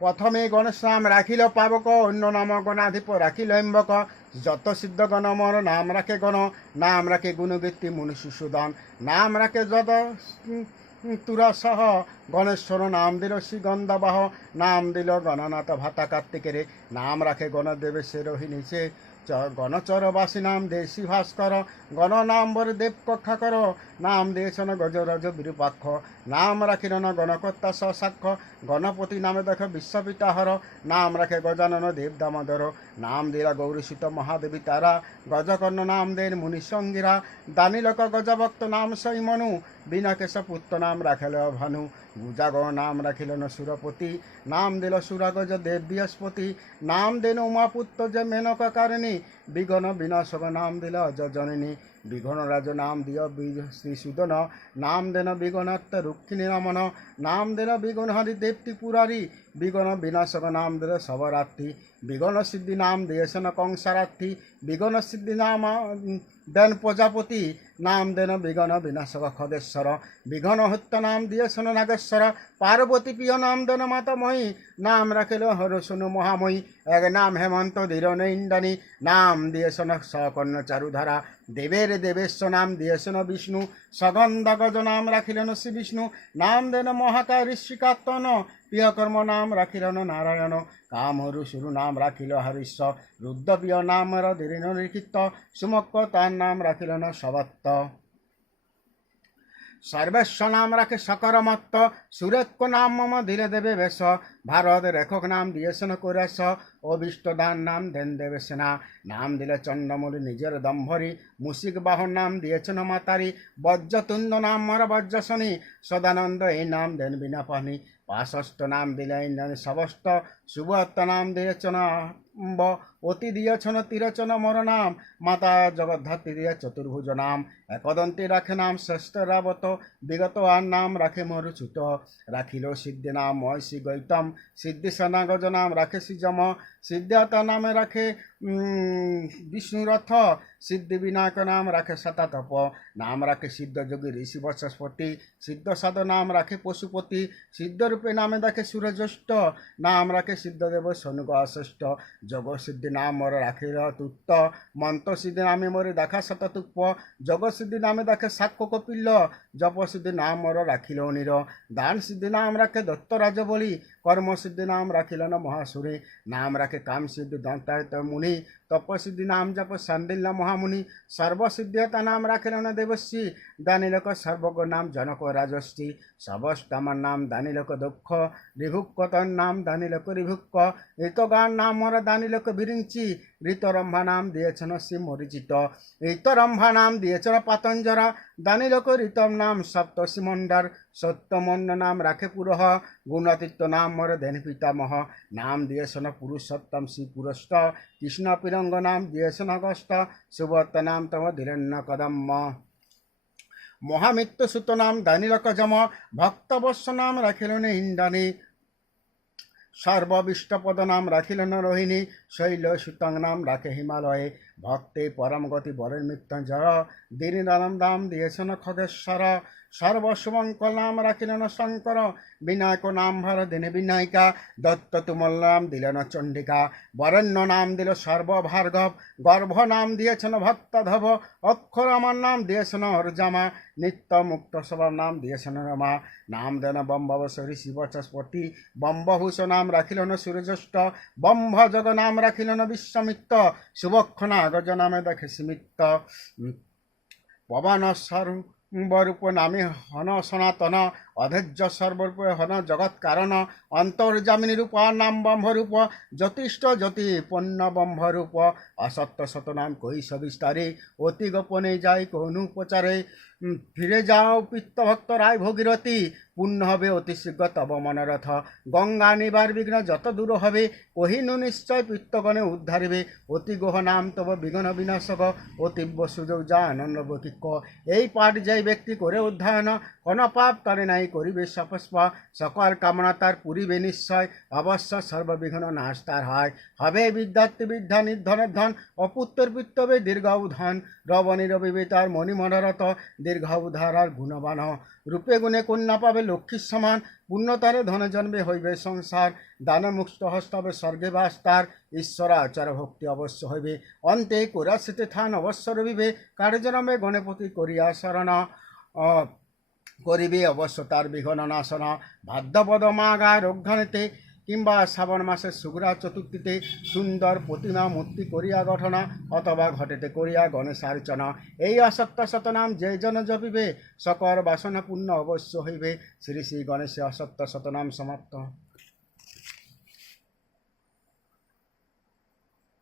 প্রথমে গণেশ নাম রাখিল পাবক, অন্য নাম গণাধিপ রাখিল হিম্বক। যত সিদ্ধ গণ মর নাম রাখে গণ, নাম রাখে গুণবৃত্তি মুনি সুসুদন। নাম রাখে যত তুরা সহ, গণেশ্বর নাম দিল শ্রীগন্ধাবাহ। নাম দিল গণনাথ ভাতা কার্তিকেরে, নাম রাখে গণদেবে সে রোহিণীছে। গণচরবাসী নাম দেশী ভাস্কর, গণ নাম বরে দেব কক্ষা কর। নাম দিয়েছেন গজরজ বিরূপাক্ষ, নাম রাখিলেন গণকর্তা সাক্ষ্য। গণপতি নামে দেখ বিশ্বপিতাহর, নাম রাখে গজানন দেব দামোদর। নাম দিলা গৌরীসুত মহাদেবী তারা, গজকর্ণ নাম দেন মুনি সঙ্গীরা। দানিলক গজভক্ত নাম সই মনু, বিনাকেশ পুত্র নাম রাখিল ভানু। গুজাগ নাম রাখিলেন সুরপতি, নাম দিল সুরাগজ দেব বৃহস্পতি। নাম দেন উমাপুত্র যে মেনক কারিণী, বিঘ্ন বিনাশক নাম দিল অজজননী। বিঘ্ন রাজ নাম দিয় শ্রীসূদন, নাম দেন বিঘ্নত্ব রুক্ষিণী রমন। নাম দেন বিঘ্ন হরি দেবটি পুরারি, বিঘ্ন বিনাশক নাম দিল সবরাত্রি। বিঘ্ন সিদ্ধি নাম দিয়েছেন কংসারাত্রি, বিঘ্ন সিদ্ধি নাম দেন প্রজাপতি। নাম দেন বিঘ্ন বিনাশক খদেশ্বর, বিঘ্ন হত্যা নাম দিয়েছেন নাগেশ্বর। পার্বতী প্রিয় নাম দেন মাতাময়ী, নাম রাখিল হরসুন মহাময়ী। এক নাম হেমন্ত ধীরণ ইন্দ্রাণী, নাম দিয়েছেন সকর্ণ চারুধারা। দেবের দেবেশ্ব নাম দিয়েছেন বিষ্ণু, সগন্ধ গজ নাম রাখিলেন শ্রী বিষ্ণু। নাম দেন মহাকায় ঋষিকাত্তন, প্রিয়কর্ম নাম রাখিলেন নারায়ণ। কামরু সুরু নাম রাখিল হরিশ্ব, রুদ্রপ্রিয় নাম দীর্ণ লিখিত। সুমক্ষ তার নাম রাখিলেন সবত্ত। সর্বেশ্ব নাম রাখে সকরমত্ত, সুরেক্ষ নাম মম ধীরে দেবে বেশ। ভারত রেখক নাম দিয়েছেন কুরেশ, অভিষ্ট দান নাম দেন দেবে সেনা। নাম দিলে চন্দ্রমৌলি নিজের দম্ভরি, মুশিক বাহন নাম দিয়েছেন মাতারি। বজ্রতুণ্ড নাম মর বজ্রশনি, সদানন্দ এই নাম দেন বিনা পানি। পাশস্ত নাম দিলেন সবস্ত, সুবত্ত নাম দিয়েছেন অম্ব। অতি দিয়েছেন তিরোচন মর নাম, মাতা জগদ্ধাত্রী দিয়ে চতুর্ভুজ নাম। একদন্তী রাখে নাম শ্রেষ্ঠ রাবত, বিগত আর নাম রাখে মরুচ্যুত। রাখিল সিদ্ধি নাম ময়সী গৌতম, সিদ্ধি সেনাগজ নাম রাখে শ্রীজম। সিদ্ধাতা নামে রাখে বিষ্ণুরথ, সিদ্ধি বিনায়ক নাম রাখে শতাতপ। নাম রাখে সিদ্ধ যোগী ঋষি বচস্পতি, সিদ্ধ সাধ নাম রাখে পশুপতি। সিদ্ধরূপে নামে দেখে সূর্যজ্যেষ্ঠ, নাম রাখে সিদ্ধদেব সনুগ শ্রেষ্ঠ। যোগ সিদ্ধি নাম মর রাখিল তুত্ত, মন্ত্র সিদ্ধি নামে মরে দেখা শততুপ্প। যোগ সিদ্ধি নামে দেখে সাক্ষ্য কপিল্য, জপ সিদ্ধি নাম মর রাখিল অনির। দান সিদ্ধি নাম রাখে দত্তরাজ বলি, কর্ম সিদ্ধি নাম রাখিলেন মহাসুরে। নাম রাখে কাম সিদ্ধি দন্তায়ত মুনি, তপসিদ্ধি নাম জপ সান্ডিল্য মহামুনি। সর্বসিদ্ধিতা নাম রাখিলেন দেবশ্রী, দানিলক সর্বজ্ঞ নাম জনক রাজশ্রী। সবস্তামার নাম দানিলক দক্ষ, ঋভুক্ষতর নাম দানিলক ঋভুক্ষ। ঋতগান নাম মর দানিলক বিরিঞ্চি, ঋতরম্ভা নাম দিয়েছেন শ্রী মরিচিত। ঋতরম্ভা নাম দিয়েছেন পাতঞ্জরা, দানিলক ঋতম নাম সপ্তর্ষি মণ্ডার। সত্যমন্য নাম রাখে পুরহ, গুণাতীত্য নাম মর দেন পিতামহ। নাম দিয়েছেন পুরুষোত্তম শ্রী পুরস্ত, কৃষ্ণ পিরঙ্গ নাম দিয়েছেন অগস্ত। সুবত্ত নাম তম ধীরণ্য কদম্ব। মহামিত্র সুত নাম দানিলক যম, ভক্তবৎস নাম রাখিলেন ইন্দ্রাণী। সর্ববিষ্টপদ নাম রাখিলেন রোহিণী, শৈল সুতং নাম রাখে হিমালয়ে। ভক্তে পরম গতি বরের মৃত্যুঞ্জয়, দীনদানম নাম দিয়েছেন খগেশ্বর। সর্বশুভঙ্কর নাম রাখিলেন শঙ্কর, বিনায়ক নাম ভর দিনে বিনায়িকা। দত্ত তুমল নাম দিলেন চণ্ডিকা, বরেণ্য নাম দিল সর্বভার্গব। গর্ভ নাম দিয়েছেন ভক্তধব, অক্ষর আমার নাম দিয়েছেন অর্জামা। নিত্য মুক্ত স্বভাব নাম দিয়েছেন রমা। নাম দেন বম্ববসরি শিবচস্পতি, বম্বভূষ নাম রাখিলেন সূর্যজ্যেষ্ঠ। বম্ভজগ নাম রাখিলেন বিশ্বামিত্র, শুভক্ষ নাগজ নামে দেখে সীমিত্ত। পবন সর্বরূপ নামে হন সনাতন, অধৈর্য সর্বরূপে হন জগৎ কারণ। অন্তর্যামিনী রূপ নাম ব্রহ্মরূপ, জ্যোতিষ্ঠ জ্যোতি পণ্য ব্রহ্মরূপ। অসত্য শত নাম কই সবিস্তারে, অতি গোপনে যাই কোনু প্রচারে। ফিরে যাও পিত্তভক্ত রায় ভগীরথী, পূর্ণ হবে অতি শীঘ্র তব মনোরথ। গঙ্গা নিবার বিঘ্ন যত দূর হবে, কহিনু নিশ্চয় পিত্তগণে উদ্ধারিবে। অতি গোহ নাম তব বিঘ্ন বিনাশক, অতীব্র সুযোগ যা আনন্দ বকিক্ষ। এই পাঠ যেই ব্যক্তি করে অধ্যয়ন, কোন পাপ তারে নাই করিবে সপুষ্প, সকল কামনা তার পুরিবে নিশ্চয়, অবশ্য সর্ববিঘ্ন নাশ তার হয়। হবে বিদ্যার্থী বিদ্যা নির্ধনের ধন, অপুত্তর পিত্তবে দীর্ঘায়ু ধন, রবণী রবিবে তার মণিমণ্ডরত, দীর্ঘায়ু ধারার গুণবান, রূপে গুণে কন্যা পাবে লক্ষ্মীর সমান, পুণ্যতারে ধনে জন্মে হইবে সংসার, দানে মুক্ত হস্তবে স্বর্গে বাস তার, ঈশ্বর আচার ভক্তি অবশ্য হইবে, অন্তে কোরাসিতে থান অবশ্য রবিবে, কার্যরমে গণপতি করিয়া শরণ, করিবে অবশ্য তার বিঘ্ন নাশন। ভাদ্রপদ মাঘা রোগধনেতে কিংবা শ্রাবণ মাসের শুক্লা চতুর্থীতে সুন্দর প্রতিমা মূর্তি করিয়া গঠন, অথবা ঘটেতে করিয়া গণেশার্চনা। এই অসত্য শতনাম যে জন জপিবে, সকল বাসনা পূর্ণ অবশ্য হইবে। শ্রী শ্রী গণেশ অসত্য শতনাম সমাপ্ত।